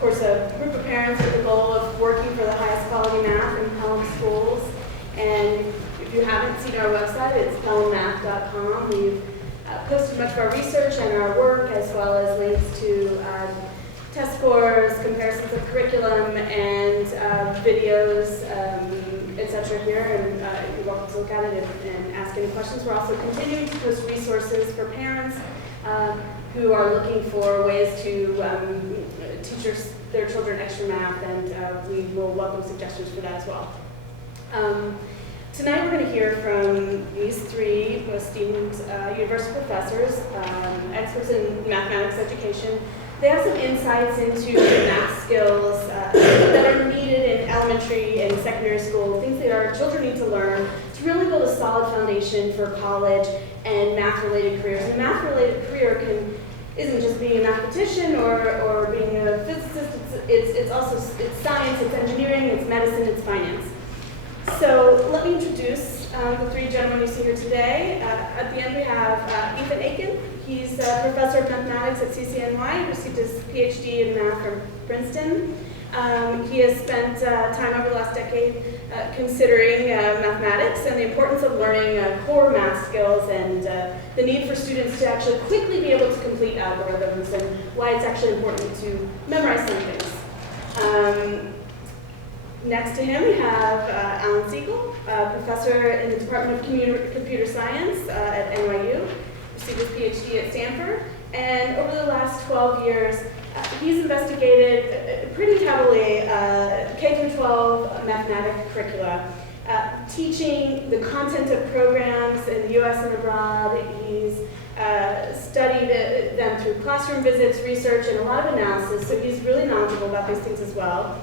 course, a group of parents with the goal of working for the highest quality math in Pelham schools. And if you haven't seen our website, it's pelhammath.com. We've posted much of our research and our work, as well as links to test scores, comparisons of curriculum, and videos, etc. here. And you're welcome to look at it and ask any questions. We're also continuing to post resources for parents who are looking for ways to teach their children extra math, and we will welcome suggestions for that as well. Tonight we're going to hear from these three esteemed university professors, experts in mathematics education. They have some insights into math skills that are needed in elementary and secondary school, things that our children need to learn to really build a solid foundation for college and math-related careers. And a math-related career isn't just being a mathematician or being a physicist. It's also science, it's engineering, it's medicine, it's finance. So let me introduce the three gentlemen you see here today. At the end we have Ethan Aiken. He's a professor of mathematics at CCNY. He received his PhD in math from Princeton. He has spent time over the last decade considering mathematics and the importance of learning core math skills and the need for students to actually quickly be able to complete algorithms and why it's actually important to memorize some things. Next to him we have Alan Siegel, professor in the Department of Computer Science at NYU. Received his PhD at Stanford, and over the last 12 years, he's investigated pretty heavily K-12 mathematics curricula, teaching the content of programs in the U.S. and abroad. He's studied them through classroom visits, research, and a lot of analysis, so he's really knowledgeable about these things as well.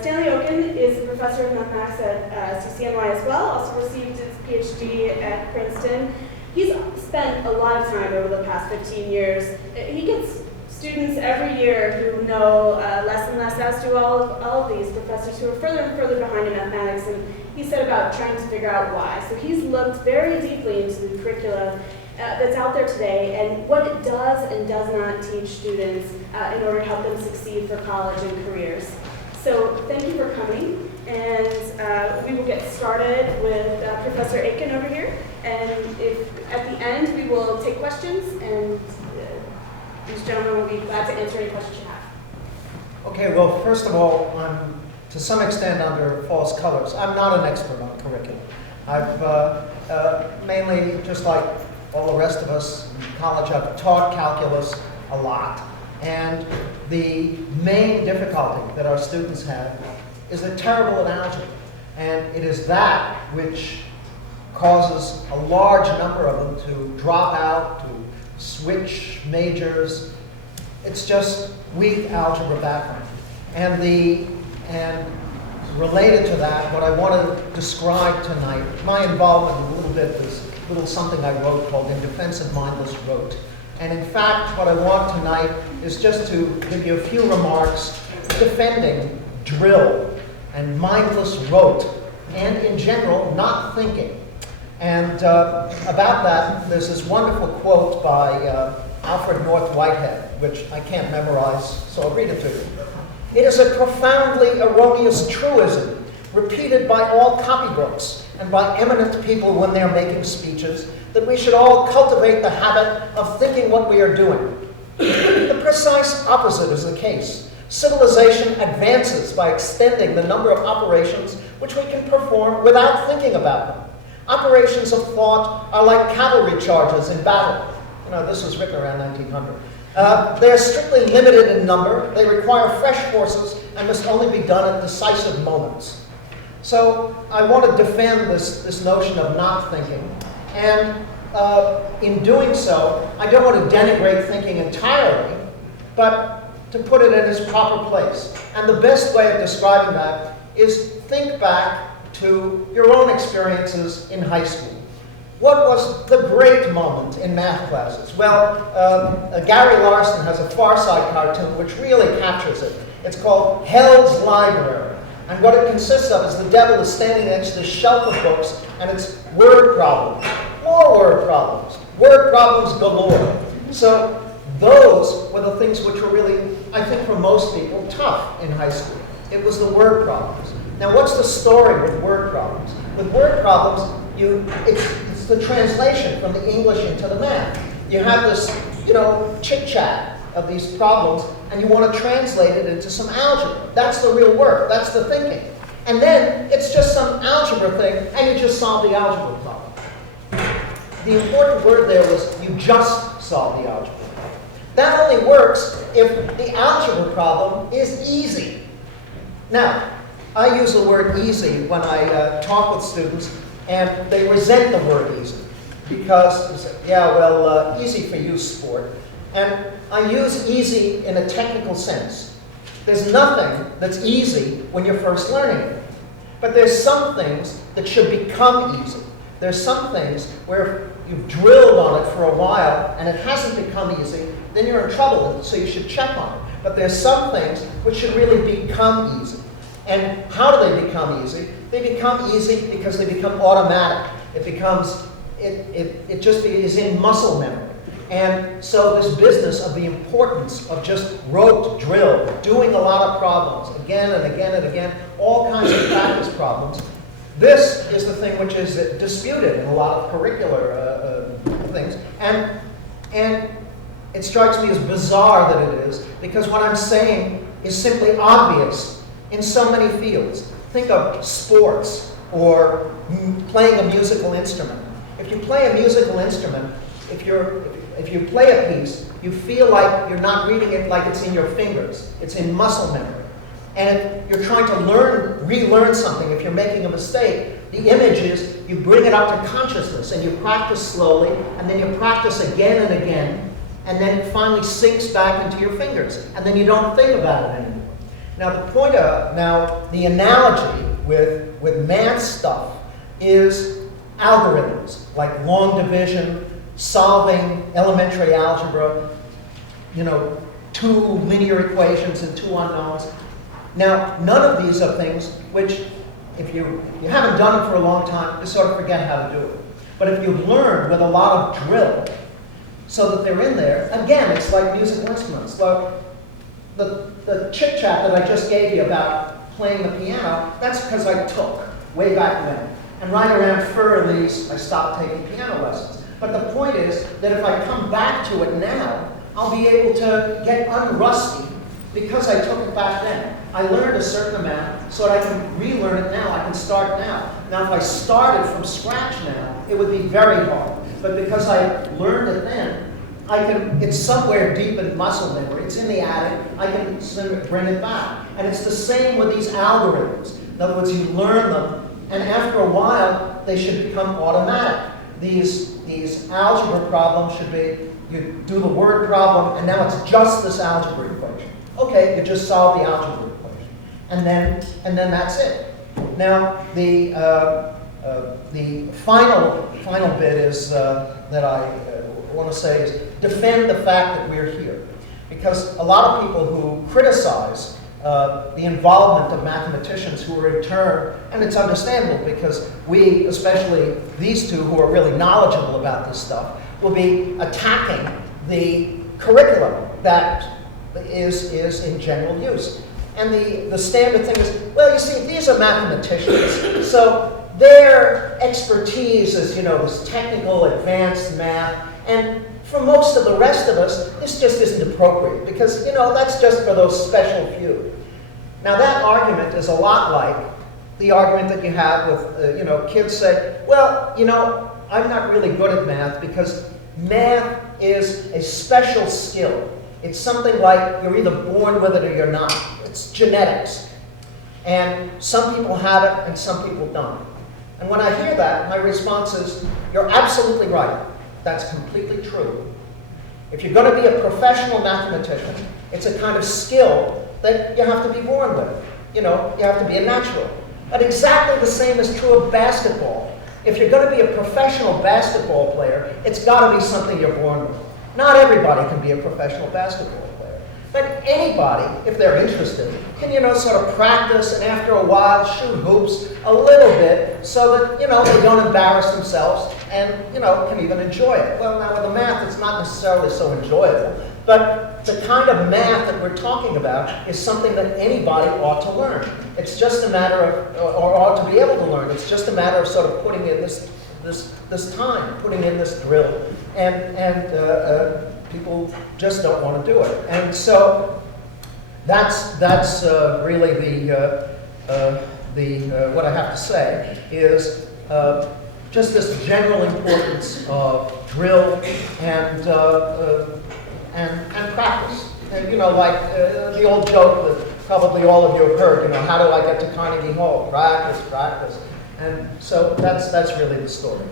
Stanley Oken is a professor of mathematics at CCNY as well, also received his PhD at Princeton. He's spent a lot of time over the past 15 years. He gets students every year who know less and less, as do all of these professors who are further and further behind in mathematics, and he said about trying to figure out why. So he's looked very deeply into the curricula that's out there today and what it does and does not teach students in order to help them succeed for college and careers. So thank you for coming, and we will get started with Professor Aiken over here. And at the end we will take questions, and these gentlemen will be glad to answer any questions you have. Okay, well, first of all, I'm to some extent under false colors. I'm not an expert on curriculum. I've mainly, just like all the rest of us in college, I've taught calculus a lot. And the main difficulty that our students have is they're terrible at algebra. And it is that which causes a large number of them to drop out, to switch majors. It's just weak algebra background. And related to that, what I want to describe tonight, my involvement in a little bit, this little something I wrote called In Defense of Mindless Rote. And in fact, what I want tonight is just to give you a few remarks defending drill and mindless rote, and in general, not thinking. And about that, there's this wonderful quote by Alfred North Whitehead, which I can't memorize, so I'll read it to you. It is a profoundly erroneous truism, repeated by all copybooks and by eminent people when they're making speeches, that we should all cultivate the habit of thinking what we are doing. The precise opposite is the case. Civilization advances by extending the number of operations which we can perform without thinking about them. Operations of thought are like cavalry charges in battle. You know, this was written around 1900. They are strictly limited in number. They require fresh forces and must only be done at decisive moments. So I want to defend this notion of not thinking. And in doing so, I don't want to denigrate thinking entirely, but to put it in its proper place. And the best way of describing that is think back to your own experiences in high school. What was the great moment in math classes? Well, Gary Larson has a Far Side cartoon which really captures it. It's called Hell's Library. And what it consists of is the devil is standing next to this shelf of books, and it's word problems, more word problems galore. So those were the things which were really I think for most people, tough in high school. It was the word problems. Now, what's the story with word problems? With word problems, it's the translation from the English into the math. You have this, chit-chat of these problems, and you want to translate it into some algebra. That's the real work. That's the thinking. And then it's just some algebra thing, and you just solve the algebra problem. The important word there was you just solve the algebra problem. That only works if the algebra problem is easy. Now, I use the word easy when I talk with students, and they resent the word easy because they say, yeah, well, easy for you, sport. And I use easy in a technical sense. There's nothing that's easy when you're first learning it. But there's some things that should become easy. There's some things where you've drilled on it for a while and it hasn't become easy, then you're in trouble, so you should check on it. But there's some things which should really become easy. And how do they become easy? They become easy because they become automatic. It just is in muscle memory. And so this business of the importance of just rote drill, doing a lot of problems again and again and again, all kinds of practice problems, this is the thing which is disputed in a lot of curricular things. And it strikes me as bizarre that it is, because what I'm saying is simply obvious in so many fields. Think of sports or playing a musical instrument. If you play a musical instrument, if you play a piece, you feel like you're not reading it like it's in your fingers. It's in muscle memory. And if you're trying to relearn something, if you're making a mistake, the image is you bring it up to consciousness and you practice slowly, and then you practice again and again, and then it finally sinks back into your fingers, and then you don't think about it anymore. Now, the analogy with math stuff is algorithms, like long division, solving elementary algebra, two linear equations and two unknowns. Now, none of these are things which, if you haven't done it for a long time, you sort of forget how to do it. But if you've learned with a lot of drill, so that they're in there, again, it's like musical instruments. The chit-chat that I just gave you about playing the piano, that's because I took way back when. And right around '30s, I stopped taking piano lessons. But the point is that if I come back to it now, I'll be able to get unrusty because I took it back then. I learned a certain amount so that I can relearn it now. I can start now. Now, if I started from scratch now, it would be very hard. But because I learned it then, it's somewhere deep in muscle memory. It's in the attic. I can bring it back. And it's the same with these algorithms. In other words, you learn them, and after a while, they should become automatic. These algebra problems should be, you do the word problem, and now it's just this algebra equation. Okay, you just solve the algebra equation. And then that's it. Now, the final bit is that I want to say is defend the fact that we're here. Because a lot of people who criticize the involvement of mathematicians who are in turn, and it's understandable because we, especially these two who are really knowledgeable about this stuff, will be attacking the curriculum that is in general use. And the standard thing is, well, you see, these are mathematicians, so their expertise is, this technical, advanced math, and for most of the rest of us, this just isn't appropriate because, that's just for those special few. Now, that argument is a lot like the argument that you have with, kids say, well, I'm not really good at math because math is a special skill. It's something like you're either born with it or you're not. It's genetics. And some people have it and some people don't. And when I hear that, my response is, you're absolutely right. That's completely true. If you're going to be a professional mathematician, it's a kind of skill that you have to be born with. You have to be a natural. But exactly the same is true of basketball. If you're going to be a professional basketball player, it's got to be something you're born with. Not everybody can be a professional basketball player. But anybody, if they're interested, can, sort of practice and after a while shoot hoops a little bit so that, they don't embarrass themselves and, can even enjoy it. Well, now with the math, it's not necessarily so enjoyable But the kind of math that we're talking about is something that anybody ought to learn. It's just a matter of, or ought to be able to learn. It's just a matter of sort of putting in this time, putting in this drill, and people just don't want to do it. And so that's really what I have to say is just this general importance of drill and practice. And like the old joke that probably all of you have heard, how do I get to Carnegie Hall? Practice, practice. And so that's really the story.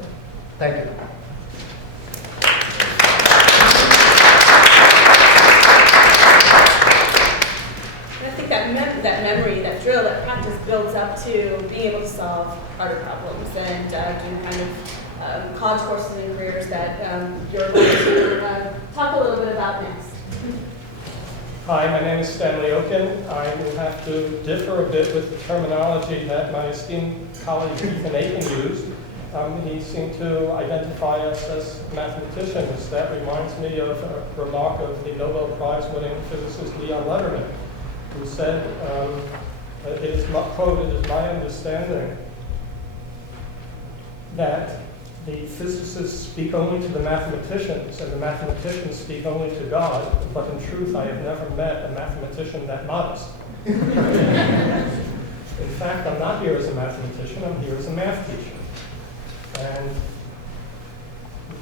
Thank you. That memory, that drill, that practice builds up to being able to solve harder problems and do kind of college courses and careers that you're going to talk a little bit about next. Hi, my name is Stanley Oken. I will have to differ a bit with the terminology that my esteemed colleague Ethan Aiken used. He seemed to identify us as mathematicians. That reminds me of a remark of the Nobel Prize-winning physicist Leon Letterman, who said, it is quoted as my understanding that the physicists speak only to the mathematicians and the mathematicians speak only to God, but in truth I have never met a mathematician that modest. In fact, I'm not here as a mathematician, I'm here as a math teacher. And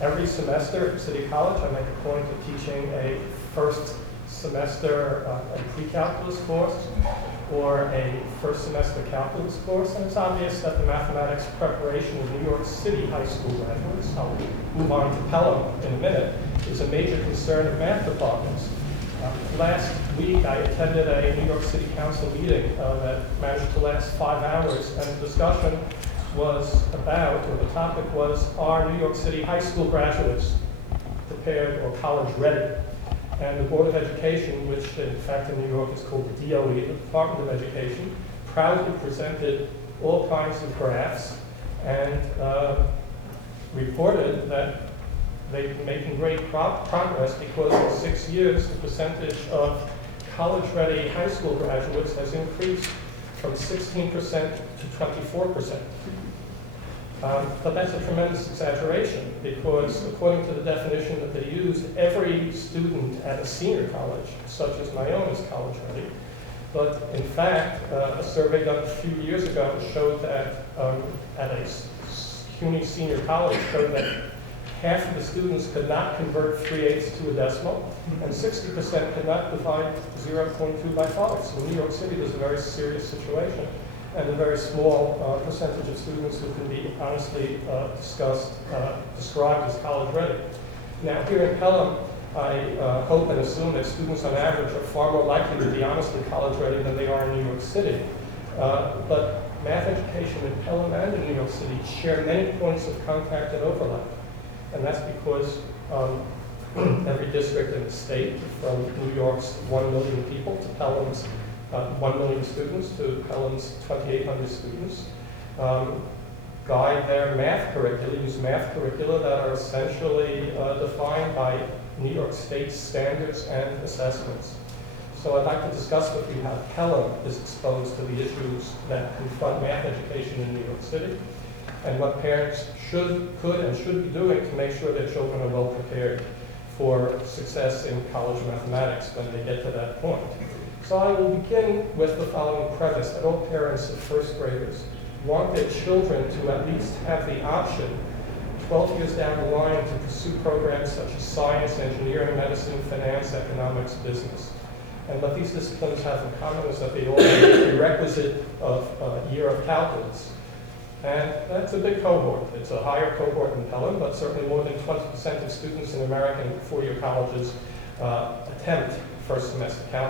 every semester at City College I make a point of teaching a first semester a pre-calculus course or a first semester calculus course, and it's obvious that the mathematics preparation of New York City high school graduates, I'll move on to Pelham in a minute, is a major concern of math departments. Last week I attended a New York City Council meeting that managed to last 5 hours, and the discussion was about, or the topic was, are New York City high school graduates prepared or college ready? And the Board of Education, which in fact in New York is called the DOE, the Department of Education, proudly presented all kinds of graphs and reported that they've been making great progress because in 6 years the percentage of college-ready high school graduates has increased from 16% to 24%. But that's a tremendous exaggeration because according to the definition that they use, every student at a senior college, such as my own, is college ready. But in fact, a survey done a few years ago showed that at a CUNY senior college showed that half of the students could not convert 3/8 to a decimal, and 60% could not divide 0.2 by 5. So in New York City, there's a very serious situation, and a very small percentage of students who can be honestly described as college ready. Now here in Pelham, I hope and assume that students on average are far more likely to be honestly college ready than they are in New York City. But math education in Pelham and in New York City share many points of contact and overlap. And that's because every district in the state, from New York's 1 million people to Pelham's 1 million students to Pelham's 2,800 students, guide their math curricula, use math curricula that are essentially defined by New York State standards and assessments. So I'd like to discuss with you how Pelham is exposed to the issues that confront math education in New York City, and what parents could and should be doing to make sure their children are well prepared for success in college mathematics when they get to that point. So I will begin with the following premise, that all parents of first graders want their children to at least have the option 12 years down the line to pursue programs such as science, engineering, medicine, finance, economics, business. And what these disciplines have in common is that they all have a prerequisite of a year of calculus. And that's a big cohort. It's a higher cohort in Pelham, but certainly more than 20% of students in American four-year colleges attempt first semester calculus.